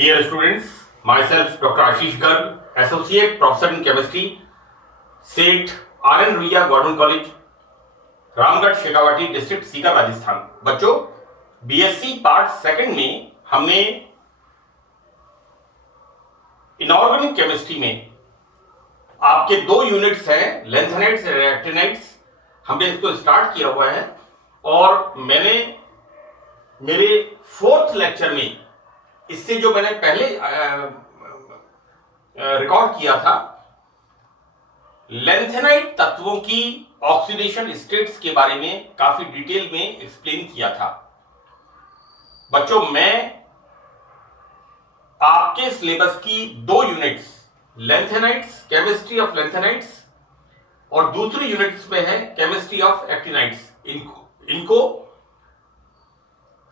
Dear students, myself Dr. Ashish Garg, Associate Professor in Chemistry, SET RN Ruia government college, Ramgarh Shekhawati district Sikar Rajasthan. बच्चों, BSc part second में हमने inorganic chemistry में आपके दो units हैं, लेंथेनाइट्स और एक्टिनाइट्स। हमने इसको स्टार्ट किया हुआ है और मैंने मेरे फोर्थ लेक्चर में इससे जो मैंने पहले रिकॉर्ड किया था, लेंथेनाइट तत्वों की ऑक्सीडेशन स्टेट्स के बारे में काफी डिटेल में एक्सप्लेन किया था। बच्चों, मैं आपके सिलेबस की दो units, lanthanides, chemistry of lanthanides, और दूसरी यूनिट्स में है केमिस्ट्री ऑफ एक्टिनाइट्स, इनको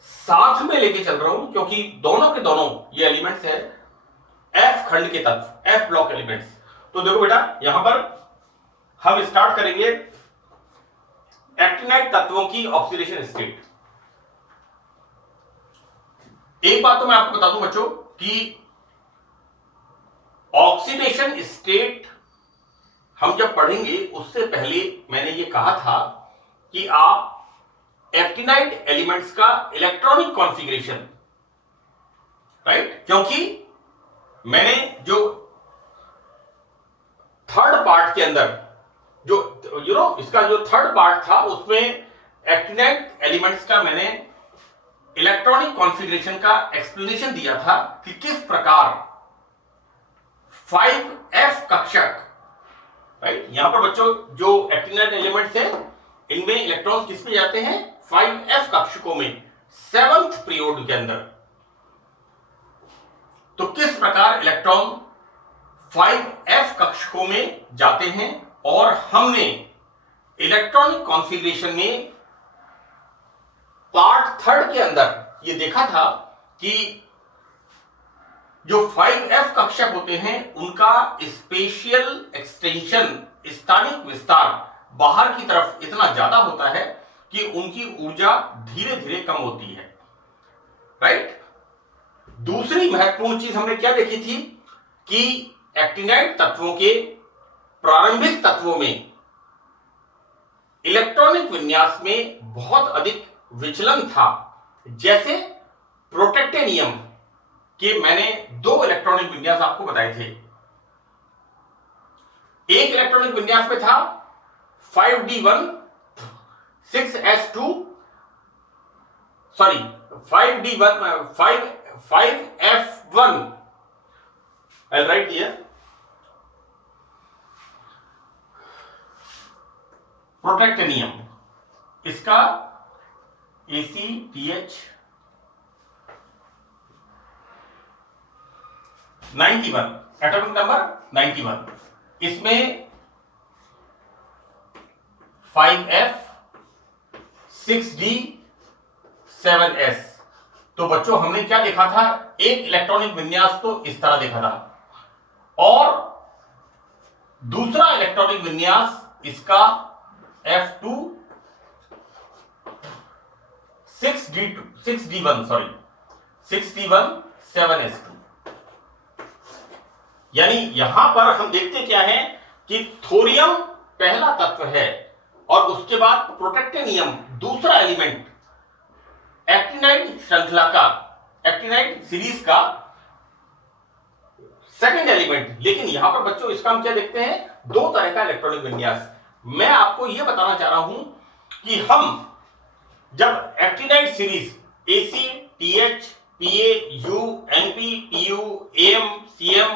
साथ में लेके चल रहा हूं क्योंकि दोनों के दोनों ये एलिमेंट्स है एफ खंड के तत्व, एफ ब्लॉक एलिमेंट्स। तो देखो बेटा, यहां पर हम स्टार्ट करेंगे एक्टिनाइट तत्वों की ऑक्सीडेशन स्टेट। एक बात तो मैं आपको बता दूं बच्चों कि ऑक्सीडेशन स्टेट हम जब पढ़ेंगे उससे पहले मैंने ये कहा था कि आप एक्टिनाइट एलिमेंट्स का इलेक्ट्रॉनिक कॉन्फ़िगरेशन, राइट, क्योंकि मैंने जो थर्ड पार्ट के अंदर जो इसका जो थर्ड पार्ट था उसमें एक्टिनाइट एलिमेंट्स का मैंने इलेक्ट्रॉनिक कॉन्फ़िगरेशन का एक्सप्लेनेशन दिया था कि किस प्रकार 5f कक्षक, राइट, यहां पर बच्चों जो एक्टिनाइट एलिमेंट्स है इनमें इलेक्ट्रॉन्स किस में जाते हैं, 5f कक्षकों में, 7th पीरियड के अंदर। तो किस प्रकार इलेक्ट्रॉन 5f कक्षकों में जाते हैं, और हमने इलेक्ट्रॉनिक कॉन्फ़िगरेशन में पार्ट थर्ड के अंदर ये देखा था कि जो 5f कक्षक होते हैं उनका स्पेशियल एक्सटेंशन, स्थानिक विस्तार बाहर की तरफ इतना ज्यादा होता है कि उनकी ऊर्जा धीरे धीरे कम होती है, राइट। दूसरी महत्वपूर्ण चीज हमने क्या देखी थी कि एक्टिनाइट तत्वों के प्रारंभिक तत्वों में इलेक्ट्रॉनिक विन्यास में बहुत अधिक विचलन था। जैसे प्रोटेक्टेनियम के मैंने दो इलेक्ट्रॉनिक विन्यास आपको बताए थे। एक इलेक्ट्रॉनिक विन्यास में था 5d1 6s2, sorry 5d1 5f1, I'll write here, प्रोटेक्टेनियम, इसका ACTH 91, एटॉमिक नंबर 91, इसमें 5f 6d 7s। तो बच्चों हमने क्या देखा था, एक इलेक्ट्रॉनिक विन्यास तो इस तरह देखा था, और दूसरा इलेक्ट्रॉनिक विन्यास इसका F2 6d1 sorry 6d1 7s2। यानी यहां पर हम देखते क्या है कि थोरियम पहला तत्व है और उसके बाद प्रोटेक्टेनियम दूसरा एलिमेंट, एक्टिनाइट श्रृंखला का, एक्टिनाइट सीरीज का सेकंड एलिमेंट। लेकिन यहां पर बच्चों इसका हम क्या देखते हैं, दो तरह का इलेक्ट्रॉनिक विन्यास। मैं आपको यह बताना चाह रहा हूं कि हम जब actinide series ACTH PA U NP PU AM CM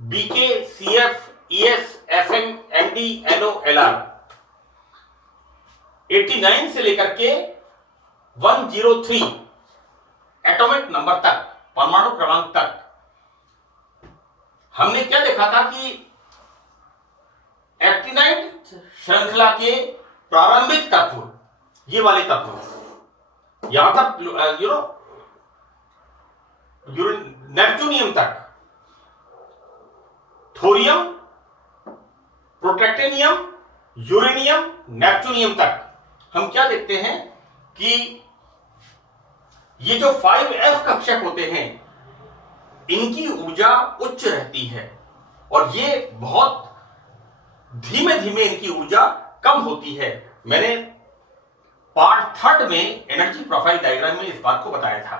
BK CF ES FM MD NO LR 89 से लेकर के 103 एटॉमिक नंबर तक, परमाणु क्रमांक तक, हमने क्या देखा था कि एक्टिनाइट श्रृंखला के प्रारंभिक तत्व, ये वाले तत्व यहां तक नेपच्यूनियम तक, थोरियम, प्रोटेक्टेनियम, यूरेनियम, नेपच्यूनियम तक हम क्या देखते हैं कि ये जो 5f कक्षक होते हैं इनकी ऊर्जा उच्च रहती है और ये बहुत धीमे धीमे इनकी ऊर्जा कम होती है। मैंने पार्ट 3 में एनर्जी प्रोफाइल डायग्राम में इस बात को बताया था।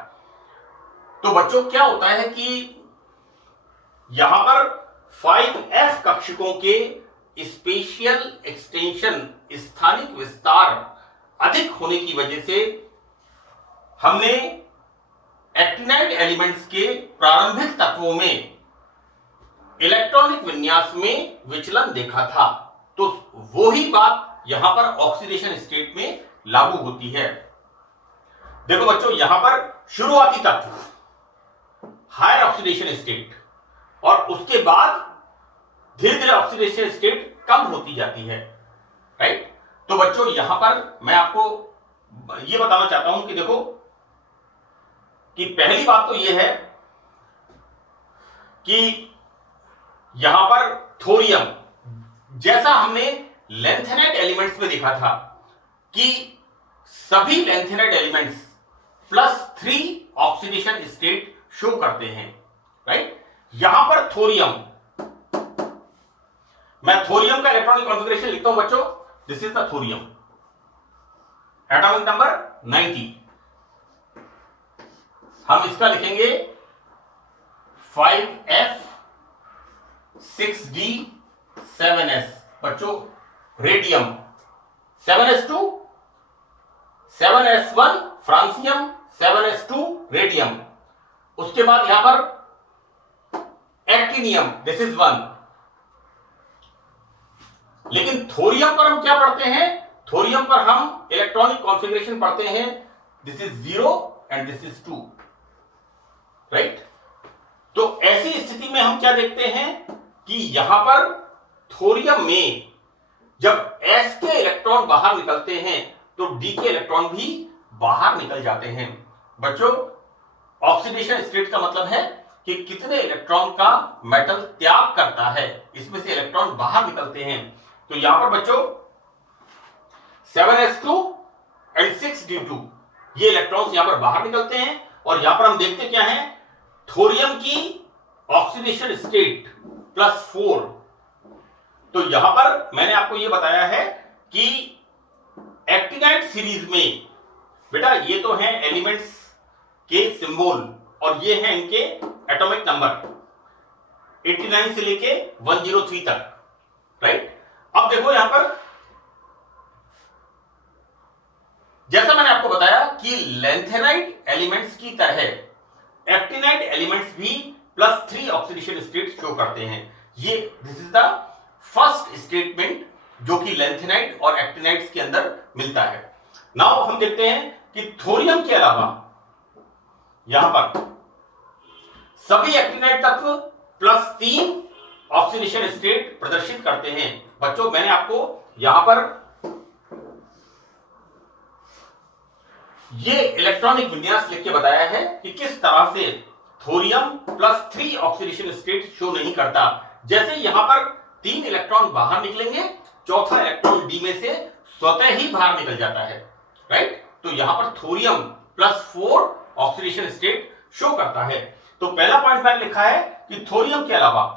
तो बच्चों क्या होता है कि यहां पर 5f कक्षकों के स्पेशियल एक्सटेंशन स्थानिक विस्तार अधिक होने की वजह से हमने एक्टिनाइड एलिमेंट्स के प्रारंभिक तत्वों में इलेक्ट्रॉनिक विन्यास में विचलन देखा था। तो वो ही बात यहां पर ऑक्सीडेशन स्टेट में लागू होती है। देखो बच्चों, यहां पर शुरुआती तत्व हायर ऑक्सीडेशन स्टेट और उसके बाद धीरे धीरे ऑक्सीडेशन स्टेट कम होती जाती है, राइट। तो बच्चों यहां पर मैं आपको यह बताना चाहता हूं कि देखो कि पहली बात तो यह है कि यहां पर थोरियम, जैसा हमने लैंथेनाइड एलिमेंट्स में देखा था कि सभी lanthanide elements +3 oxidation state show करते हैं, राइट। यहां पर थोरियम, मैं थोरियम का इलेक्ट्रॉनिक कॉन्फ़िगरेशन लिखता हूं बच्चों। This is the thorium, atomic number 90। हम इसका लिखेंगे 5f 6d 7s। बच्चों radium 7s2 7s1 francium 7s2 radium. उसके बाद यहां पर एक्टिनियम, दिस इज 1। लेकिन थोरियम पर हम क्या पढ़ते हैं? थोरियम पर हम इलेक्ट्रॉनिक कॉन्फ़िगरेशन पढ़ते हैं, this is 0 and this is 2, right. तो ऐसी स्थिति में हम क्या देखते हैं कि यहां पर थोरियम में जब s के इलेक्ट्रॉन बाहर निकलते हैं तो d के इलेक्ट्रॉन भी बाहर निकल जाते हैं। बच्चों ऑक्सीडेशन स्टेट का मतलब है कि कितने इलेक्ट्रॉन का मेटल त्याग करता है, इसमें से इलेक्ट्रॉन बाहर निकलते हैं। तो यहां पर बच्चों 7s2 एंड 6d2 ये इलेक्ट्रॉन्स यहां पर बाहर निकलते हैं और यहां पर हम देखते क्या है, थोरियम की ऑक्सीडेशन स्टेट +4। तो यहां पर मैंने आपको यह बताया है कि एक्टिनाइड सीरीज में बेटा ये तो हैं एलिमेंट्स के सिंबल और ये हैं इनके एटॉमिक नंबर 89 से लेके 103 तक, राइट। अब देखो यहां पर जैसा मैंने आपको बताया कि लैंथेनाइड एलिमेंट्स की तरह एक्टिनाइड एलिमेंट्स भी +3 ऑक्सीडेशन स्टेट शो करते हैं। ये this is the first statement जो कि लैंथेनाइड और एक्टिनाइड्स के अंदर मिलता है। नाउ हम देखते हैं कि थोरियम के अलावा यहां पर सभी एक्टिनाइड तत्व +3 ऑक्सीडेशन स्टेट प्रदर्शित करते हैं। बच्चों मैंने आपको यहां पर ये इलेक्ट्रॉनिक विन्यास लिख के बताया है कि किस तरह से थोरियम +3 ऑक्सीडेशन स्टेट शो नहीं करता। जैसे यहां पर 3 इलेक्ट्रॉन बाहर निकलेंगे, चौथा इलेक्ट्रॉन डी में से स्वतः ही बाहर निकल जाता है, राइट। तो यहां पर थोरियम +4 ऑक्सीडेशन स्टेट शो करता है। तो पहला पॉइंट मैंने लिखा है कि थोरियम के अलावा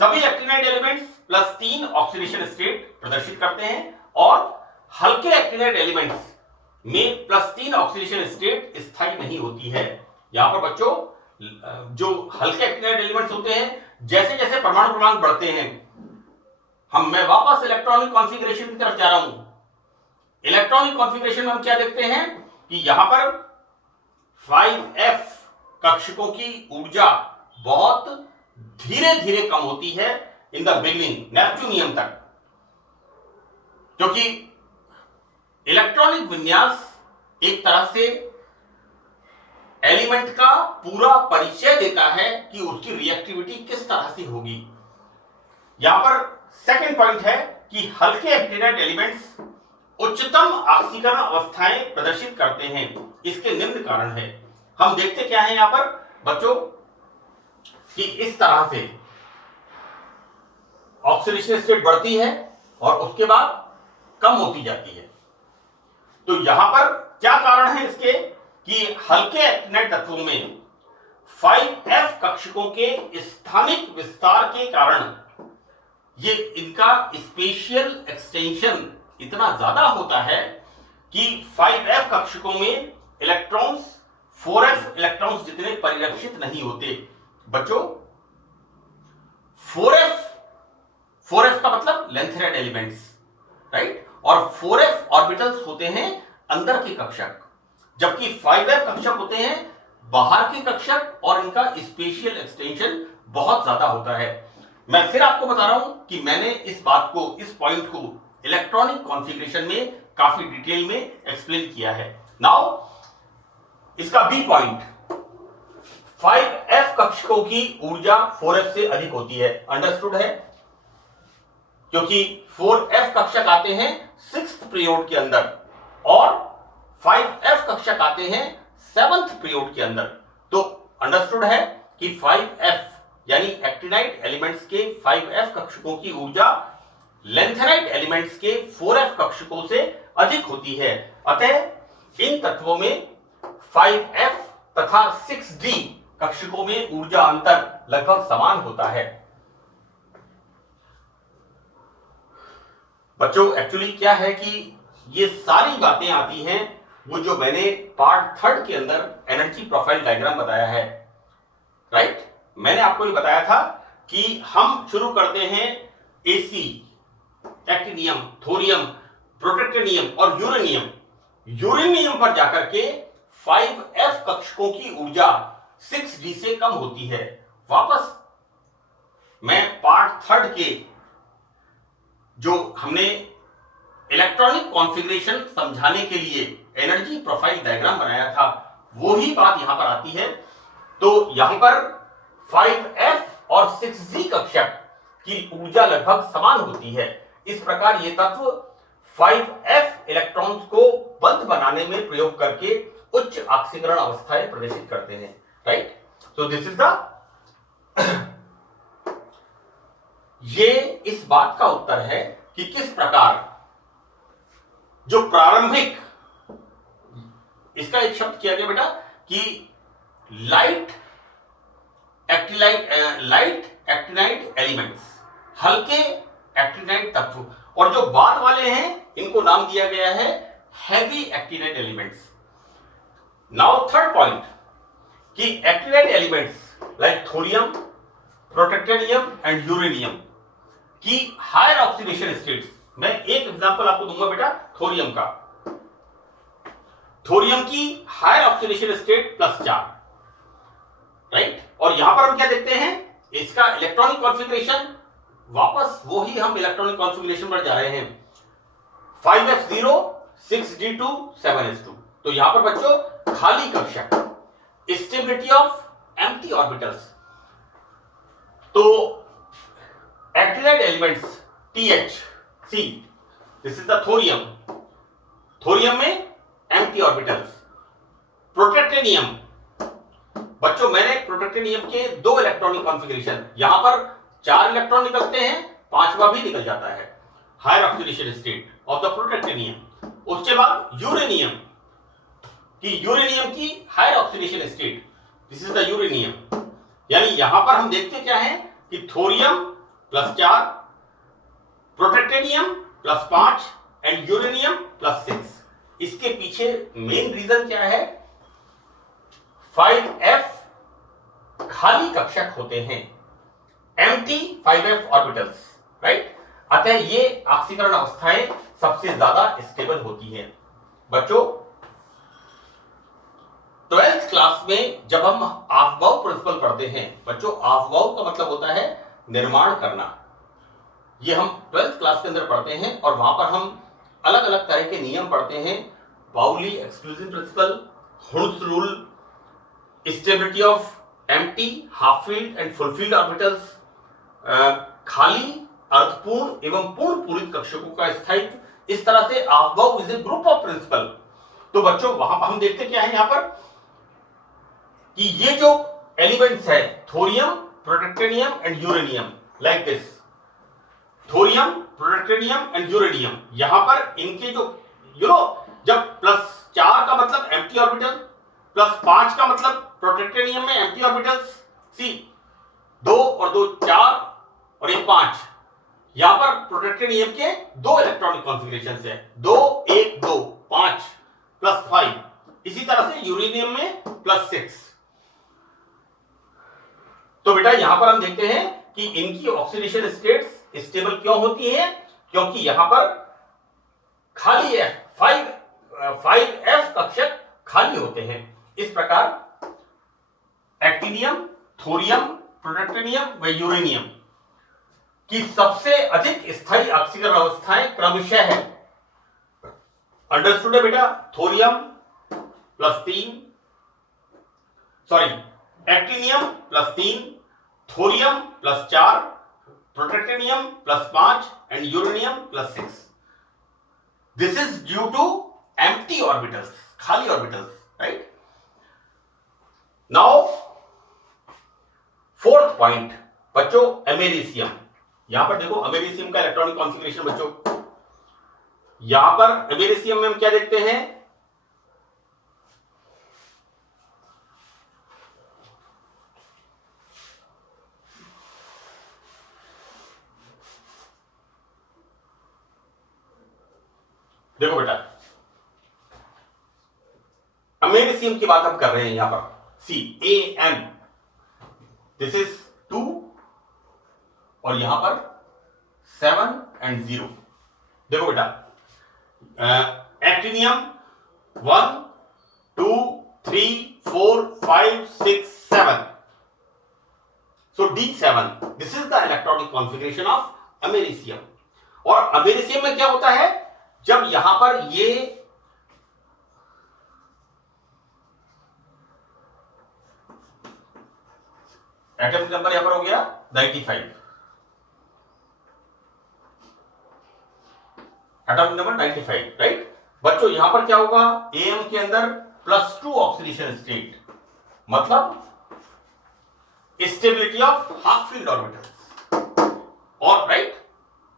सभी एक्टिनाइड एलिमेंट्स +3 ऑक्सीडेशन स्टेट प्रदर्शित करते हैं और हल्के एक्टिनाइड एलिमेंट्स में +3 ऑक्सीडेशन स्टेट स्थायी नहीं होती है। यहां पर बच्चों जो हल्के एक्टिनाइड एलिमेंट्स होते हैं, जैसे जैसे परमाणु क्रमांक बढ़ते हैं, मैं वापस इलेक्ट्रॉनिक कॉन्फ़िगरेशन की तरफ जा रहा हूं। इलेक्ट्रॉनिक कॉन्फ़िगरेशन में हम क्या देखते हैं कि यहां पर 5f कक्षकों की ऊर्जा बहुत धीरे धीरे कम होती है इन द बिगिनिंग, नेप्ट्यूनियम तक, क्योंकि इलेक्ट्रॉनिक विन्यास एक तरह से एलिमेंट का पूरा परिचय देता है कि उसकी रिएक्टिविटी किस तरह से होगी। यहां पर सेकंड पॉइंट है कि हल्के एक्टिनाइड एलिमेंट्स उच्चतम ऑक्सीकरण अवस्थाएं प्रदर्शित करते हैं। इसके निम्न कारण है। हम देखते क्या है यहां पर बच्चों कि इस तरह से ऑक्सीडेशन स्टेट बढ़ती है और उसके बाद कम होती जाती है। तो यहां पर क्या कारण है इसके कि हल्के एक्टिनाइड तत्वों में 5f कक्षकों के स्थानिक विस्तार के कारण ये इनका स्पेशियल एक्सटेंशन इतना ज्यादा होता है कि 5f कक्षकों में इलेक्ट्रॉन्स 4f इलेक्ट्रॉन्स जितने परिलक्षित नहीं होते। बच्चों 4f का मतलब लेंथेराइड एलिमेंट्स, राइट, और 4f ऑर्बिटल्स होते हैं अंदर के कक्षक, जबकि 5f कक्षक होते हैं बाहर के कक्षक और इनका स्पेशियल एक्सटेंशन बहुत ज्यादा होता है। मैं फिर आपको बता रहा हूं कि मैंने इस बात को, इस पॉइंट को इलेक्ट्रॉनिक कॉन्फ़िगरेशन में काफी डिटेल में एक्सप्लेन किया है। नाउ इसका बी पॉइंट, 5f कक्षकों की ऊर्जा 4f से अधिक होती है। अंडरस्टूड है? क्योंकि 4f कक्षक आते हैं 6th पीरियड के अंदर और 5f कक्षक आते हैं 7th पीरियड के अंदर। तो अंडरस्टूड है कि 5f यानी एक्टिनाइड एलिमेंट्स के 5f कक्षकों की ऊर्जा लेंथेनाइड एलिमेंट्स के 4f कक्षकों से अधिक होती है। अतः इन तत्वों में 5f तथा 6d कक्षकों में ऊर्जा अंतर लगभग समान होता है। बच्चों एक्चुअली क्या है कि ये सारी बातें आती हैं वो जो मैंने पार्ट 3 के अंदर एनर्जी प्रोफाइल डायग्राम बताया है, राइट। मैंने आपको ये बताया था कि हम शुरू करते हैं एसी, एक्टिनियम, थोरियम, प्रोटेक्टेनियम और यूरेनियम। यूरेनियम पर जाकर के 5f कक्षकों की ऊर्जा 6d से कम होती है। वापस मैं पार्ट 3 के जो हमने इलेक्ट्रॉनिक कॉन्फ़िगरेशन समझाने के लिए एनर्जी प्रोफाइल डायग्राम बनाया था, वो ही बात यहां पर आती है। तो यहां पर 5f और 6d कक्षक की ऊर्जा लगभग समान होती है। इस प्रकार ये तत्व 5f इलेक्ट्रॉन्स को बंद बनाने में प्रयोग करके उच्च ऑक्सीकरण अवस्थाएं प्रदर्शित करते हैं, राइट। तो दिस इज द ये इस बात का उत्तर है कि किस प्रकार जो प्रारंभिक, इसका एक शब्द किया गया बेटा कि लाइट एक्टिनाइड एलिमेंट्स, हल्के एक्टिनाइड तत्व, और जो बाद वाले हैं इनको नाम दिया गया है heavy actinide elements. Now third point कि actinide elements like thorium, protactinium and uranium की हायर ऑक्सीडेशन स्टेट्स, मैं एक एग्जांपल आपको दूंगा बेटा थोरियम का। थोरियम की हायर ऑक्सीडेशन स्टेट +4, राइट। और यहां पर हम क्या देखते हैं, इसका इलेक्ट्रॉनिक कॉन्फ़िगरेशन, वापस वो ही हम इलेक्ट्रॉनिक कॉन्फ़िगरेशन पर जा रहे हैं, 5f0 6d2 7s2। तो यहां पर बच्चों खाली कक्षक, स्टेबिलिटी ऑफ एम्प्टी ऑर्बिटल्स। तो actinide elements THC, this is the thorium, thorium में एम्प्टी ऑर्बिटल्स। प्रोटेक्टेनियम, बच्चों मैंने प्रोटेक्टेनियम के 2 इलेक्ट्रॉनिक कॉन्फ़िगरेशन, यहां पर 4 इलेक्ट्रॉन निकलते हैं, 5वां भी निकल जाता है, higher oxidation state of the protactinium. उसके बाद यूरेनियम की higher oxidation state, this is the uranium. यानी यहां पर हम देखते क्या है कि थोरियम +4, प्रोटेक्टेनियम +5 एंड यूरेनियम +6। इसके पीछे मेन रीजन क्या है, 5f खाली कक्षक होते हैं, एम्प्टी 5f ऑर्बिटल्स, राइट। अतः ये ऑक्सीकरण अवस्थाएं सबसे ज्यादा स्टेबल होती हैं। बच्चों 12th क्लास में जब हम अफबाउ प्रिंसिपल पढ़ते हैं, बच्चों अफबाउ का मतलब होता है निर्माण करना, ये हम 12th क्लास के अंदर पढ़ते हैं और वहां पर हम अलग अलग तरह के नियम पढ़ते हैं, Pauli exclusion principle, Hund's rule, stability of empty, half filled and full filled orbitals, खाली, अर्थपूर्ण एवं पूर्ण पूरित कक्षकों का स्थायित्व। इस तरह से Aufbau is a group of principle. तो बच्चों वहां पर हम देखते क्या है, यहां पर कि ये जो एलिमेंट्स है thorium, protactinium and uranium, like this, thorium, protactinium and uranium, यहां पर इनके जो जब +4 का मतलब एम्प्टी ऑर्बिटल, +5 का मतलब प्रोटैक्टेनियम में एम्प्टी ऑर्बिटल्स सी 2 और 2 4 और 1 5। यहां पर प्रोटैक्टेनियम के 2 इलेक्ट्रॉनिक कॉन्फ़िगरेशंस है, 2 1 2 5 प्लस 5। इसी तरह से यूरेनियम में प्लस 6। तो बेटा यहां पर हम देखते हैं कि इनकी ऑक्सीडेशन स्टेट्स स्टेबल क्यों होती हैं, क्योंकि यहां पर खाली F 5F कक्षक खाली होते हैं। इस प्रकार एक्टिनियम, थोरियम, प्रोटैक्टेनियम व यूरेनियम की सबसे अधिक स्थायी ऑक्सीकरण अवस्थाएं क्रमशः है। अंडरस्टूड है बेटा? Thorium plus 3, actinium plus 3, thorium plus 4, protactinium plus 5 and uranium plus 6। This is due to empty orbitals, खाली orbitals, right? Now fourth point बच्चों, अमेरिसियम। यहां पर देखो अमेरिसियम का इलेक्ट्रॉनिक कॉन्फ़िगरेशन बच्चों, यहां पर अमेरिसियम में हम क्या देखते हैं? देखो बेटा, अमेरिसियम की बात हम कर रहे हैं यहां पर, CAM, दिस इज 2 और यहां पर 7 एंड 0। देखो बेटा, actinium 1 2 3 4 5 6 7, so D7, this is the electronic configuration of americium. और अमेरिसियम में क्या होता है, जब यहां पर ये एटॉमिक नंबर यहां पर हो गया 95, एटॉमिक नंबर 95, राइट? बच्चों यहां पर क्या होगा, AM के अंदर +2 ऑक्सीडेशन स्टेट, मतलब stability of half filled orbitals. और राइट,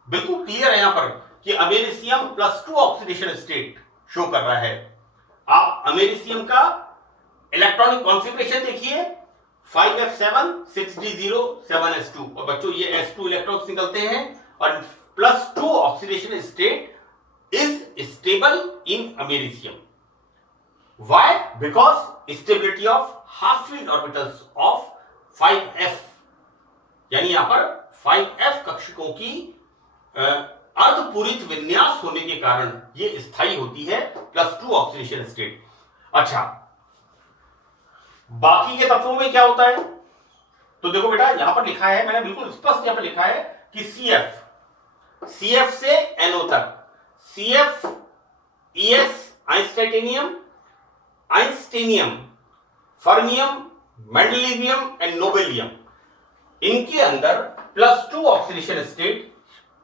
बिल्कुल क्लियर है यहां पर कि अमेरिसियम +2 ऑक्सीडेशन स्टेट शो कर रहा है। आप अमेरिसियम का इलेक्ट्रॉनिक कॉन्फ़िगरेशन देखिए, 5F7 6D0 7S2, और बच्चों ये S2 इलेक्ट्रॉन्स निकलते हैं और +2 oxidation state is stable in americium. Why? Because stability of half filled orbitals of 5F, यानी यहां पर 5F कक्षकों की अर्धपूरित विन्यास होने के कारण ये स्थायी होती है +2 ऑक्सीडेशन स्टेट। अच्छा, बाकी के तत्वों में क्या होता है? तो देखो बेटा, यहां पर लिखा है, मैंने बिल्कुल स्पष्ट यहां पर लिखा है कि CF से NO तक, CF ES einsteinium, fermium, mendelevium and nobelium, इनके अंदर +2 ऑक्सीडेशन स्टेट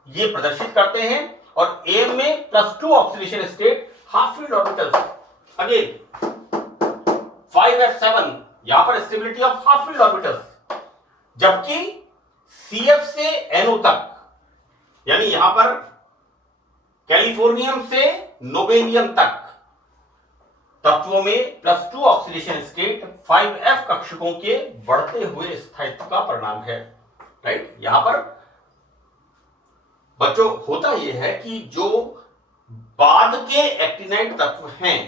ये प्रदर्शित करते हैं। और AM में +2 oxidation state half filled orbitals, again 5F7, यहां पर stability of half filled orbitals, जबकि CF से NO तक, यानी यहां पर कैलिफोर्नियम से नोबेलियम तक तत्वों में +2 ऑक्सीडेशन स्टेट 5F कक्षकों के बढ़ते हुए स्थायित्व का परिणाम है, राइट? यहां पर बच्चों होता यह है कि जो बाद के एक्टिनाइड तत्व हैं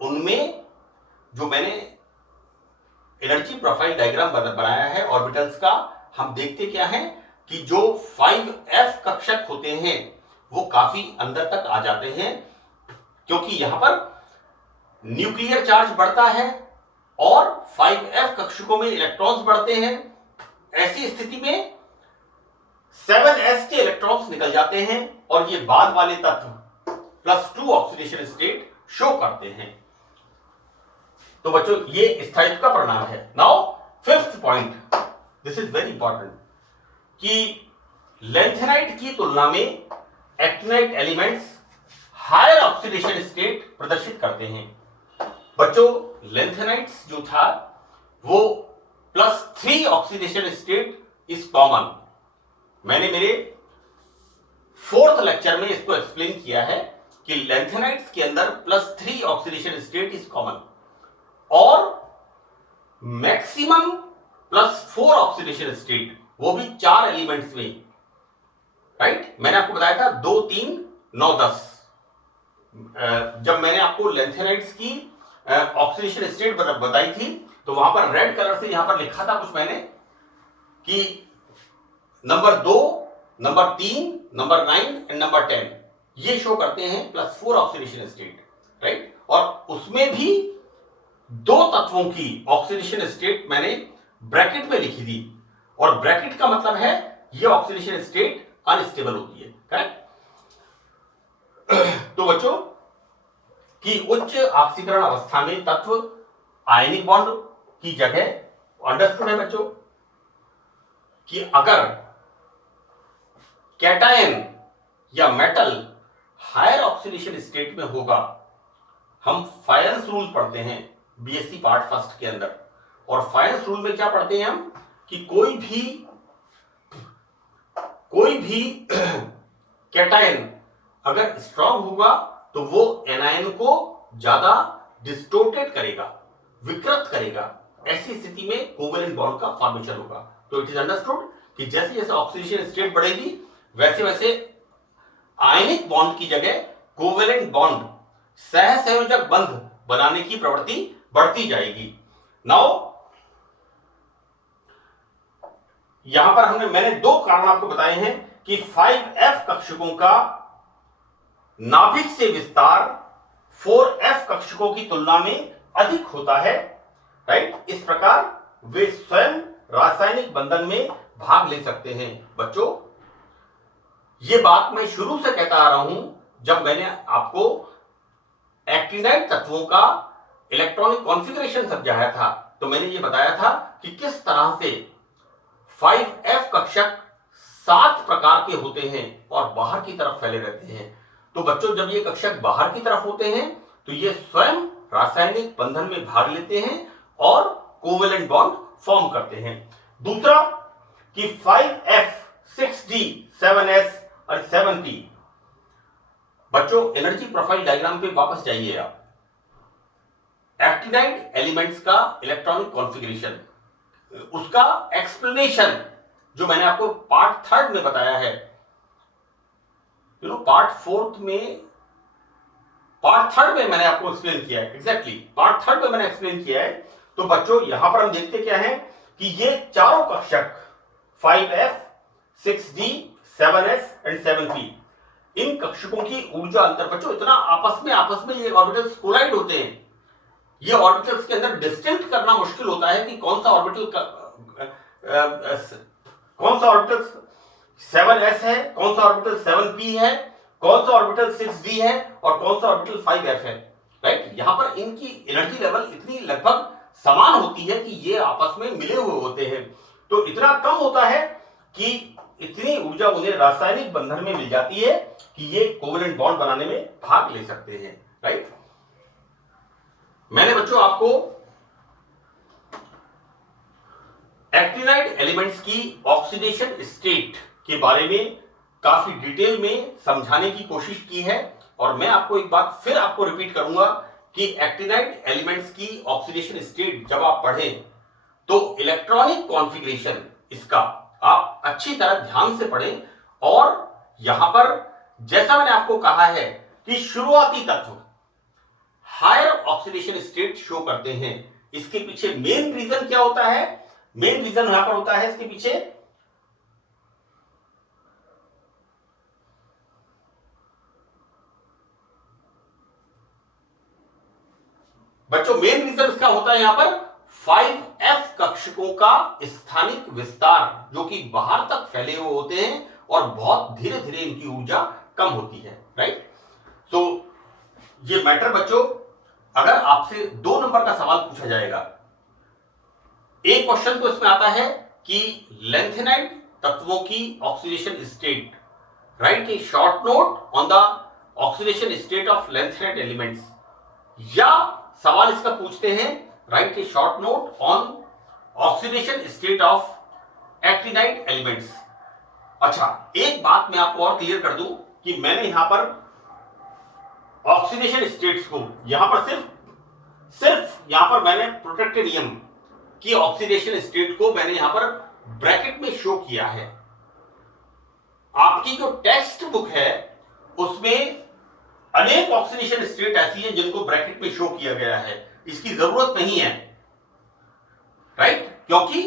उनमें जो मैंने एनर्जी प्रोफाइल डायग्राम बनाया है ऑर्बिटल्स का, हम देखते क्या है कि जो 5F कक्षक होते हैं वो काफी अंदर तक आ जाते हैं, क्योंकि यहां पर न्यूक्लियर चार्ज बढ़ता है और 5F कक्षकों में इलेक्ट्रॉन्स बढ़ते हैं। ऐसी स्थिति में 7S के इलेक्ट्रॉन्स निकल जाते हैं और ये बाद वाले तत्व +2 ऑक्सीडेशन स्टेट शो करते हैं। तो बच्चों ये स्थायित्व का परिणाम है। Now fifth point, this is very important, कि लेंथेनाइट की तुलना में actinide elements higher oxidation state प्रदर्शित करते हैं। बच्चों लेंथेनाइट्स जो था वो +3 ऑक्सीडेशन स्टेट इज कॉमन। मैंने मेरे 4th लेक्चर में इसको एक्सप्लेन किया है कि लेंथेनाइट्स के अंदर +3 ऑक्सीडेशन स्टेट इज कॉमन, और मैक्सिमम +4 ऑक्सीडेशन स्टेट, वो भी 4 एलिमेंट्स में, राइट। मैंने आपको बताया था 2, 3, 9, 10। जब मैंने आपको लैंथेनाइड्स की ऑक्सीडेशन स्टेट बताई थी तो वहां पर रेड कलर से यहां पर लिखा था कुछ मैंने कि number 2, number 3, number 9 and number 10 ये शो करते हैं +4 ऑक्सीडेशन स्टेट, राइट। और उसमें भी 2 तत्वों की ऑक्सीडेशन स्टेट मैंने ब्रैकेट में लिखी थी, और ब्रैकेट का मतलब है ये ऑक्सीडेशन स्टेट अनस्टेबल होती है, करेक्ट। तो बच्चों कि उच्च ऑक्सीकरण अवस्था में तत्व आयनिक बॉन्ड की जगह अंडरस्टूड है बच्चों कि अगर कैटायन या मेटल हायर ऑक्सीडेशन स्टेट में होगा, हम फायरेंस रूल पढ़ते हैं बीएससी पार्ट फर्स्ट के अंदर, और फायरेंस रूल में क्या पढ़ते हैं हम कि कोई भी कैटायन अगर स्ट्रांग होगा तो वो एनायन को ज्यादा डिस्टोर्टेड करेगा, विकृत करेगा। ऐसी स्थिति में कोवेलेंट बॉन्ड का फॉर्मेशन होगा। तो इट इज अंडरस्टूड कि जैसे जैसे ऑक्सीडेशन स्टेट बढ़ेगी वैसे वैसे आयनिक बॉन्ड की जगह कोवेलेंट बॉन्ड, सहसंयोजक बंध बनाने की प्रवृत्ति बढ़ती जाएगी। नाउ यहां पर मैंने 2 कारण आपको बताए हैं कि 5f कक्षकों का नाभिक से विस्तार 4f कक्षकों की तुलना में अधिक होता है, राइट। इस प्रकार वे स्वयं रासायनिक बंधन में भाग ले सकते हैं। बच्चों ये बात मैं शुरू से कहता आ रहा हूं, जब मैंने आपको एक्टिनाइड तत्वों का इलेक्ट्रॉनिक कॉन्फ़िगरेशन समझाया था तो मैंने ये बताया था कि किस तरह से 5f कक्षक 7 प्रकार के होते हैं और बाहर की तरफ फैले रहते हैं। तो बच्चों जब ये कक्षक बाहर की तरफ होते हैं तो ये स्वयं रासायनिक बंधन में भाग लेते हैं और कोवेलेंट बॉन्ड फॉर्म करते हैं। दूसरा कि 5f, 6d, 7s और 7p, बच्चों एनर्जी प्रोफाइल डायग्राम पे वापस जाइए आप। एक्टिनाइड एलिमेंट्स का इलेक्ट्रॉनिक कॉन्फ़िगरेशन, उसका एक्सप्लेनेशन जो मैंने आपको पार्ट 3 में बताया है, पार्ट 4 में, पार्ट 3 में मैंने आपको एक्सप्लेन किया है, एग्जैक्टली पार्ट 3 में मैंने एक्सप्लेन किया है। तो बच्चों यहां पर हम देखते क्या है कि ये चारों कक्षक 5f, 6d, 7s and 7p, इन कक्षकों की ऊर्जा अंतर बच्चों इतना आपस में ये ऑर्बिटल्स कोलाइड होते हैं, ये ऑर्बिटल्स के अंदर डिस्टिंक्ट करना मुश्किल होता है कि कौन सा ऑर्बिटल 7s है, कौन सा ऑर्बिटल 7p है, कौन सा ऑर्बिटल 6d है और कौन सा ऑर्बिटल 5f है, राइट। यहां पर इनकी एनर्जी लेवल इतनी लगभग समान होती है कि ये आपस में मिले हुए होते हैं। तो इतना कम होता है कि इतनी ऊर्जा उन्हें रासायनिक बंधन में मिल जाती है कि ये कोवेलेंट बॉन्ड बनाने में भाग ले सकते हैं, राइट। मैंने बच्चों आपको एक्टिनाइड एलिमेंट्स की ऑक्सीडेशन स्टेट के बारे में काफी डिटेल में समझाने की कोशिश की है, और मैं आपको एक बात फिर आपको रिपीट करूंगा कि एक्टिनाइड एलिमेंट्स की ऑक्सीडेशन स्टेट जब आप पढ़ें तो इलेक्ट्रॉनिक कॉन्फ़िगरेशन इसका आप अच्छी तरह ध्यान से पढ़ें। और यहां पर जैसा मैंने आपको कहा है कि शुरुआती तत्व हायर ऑक्सीडेशन स्टेट शो करते हैं, इसके पीछे मेन रीजन क्या होता है? मेन रीजन यहां पर होता है इसके पीछे बच्चों, मेन रीजन इसका होता है यहां पर 5f कक्षकों का स्थानिक विस्तार, जो कि बाहर तक फैले हुए होते हैं और बहुत धीरे धीरे इनकी ऊर्जा कम होती है, राइट। तो ये मैटर बच्चों, अगर आपसे 2 नंबर का सवाल पूछा जाएगा, एक क्वेश्चन तो इसमें आता है कि लैंथेनाइड तत्वों की oxidation state, right A short note on the oxidation state of lanthanide elements, या सवाल इसका पूछते हैं right A short note on oxidation state of actinide elements. अच्छा, एक बात मैं आपको और क्लियर कर दूं कि मैंने यहां पर ऑक्सीडेशन स्टेट्स को यहां पर सिर्फ यहां पर मैंने प्रोटेक्टेनियम की ऑक्सीडेशन स्टेट को मैंने यहां पर ब्रैकेट में शो किया है। आपकी जो टेक्स्ट बुक है उसमें अनेक ऑक्सीडेशन स्टेट ऐसी हैं जिनको ब्रैकेट में शो किया गया है, इसकी जरूरत नहीं है, राइट? क्योंकि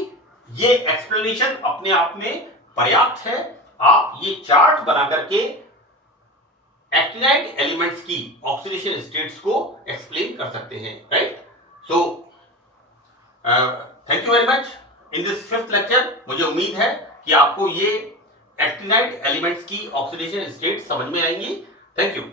ये एक्सप्लेनेशन अपने आप में पर्याप्त है। आप ये चार्ट बना करके एक्टिनाइड एलिमेंट्स की ऑक्सीडेशन स्टेट्स को एक्सप्लेन कर सकते हैं, right? So thank you very much in this 5th lecture. मुझे उम्मीद है कि आपको ये एक्टिनाइड एलिमेंट्स की ऑक्सीडेशन स्टेट समझ में आएंगी। Thank you.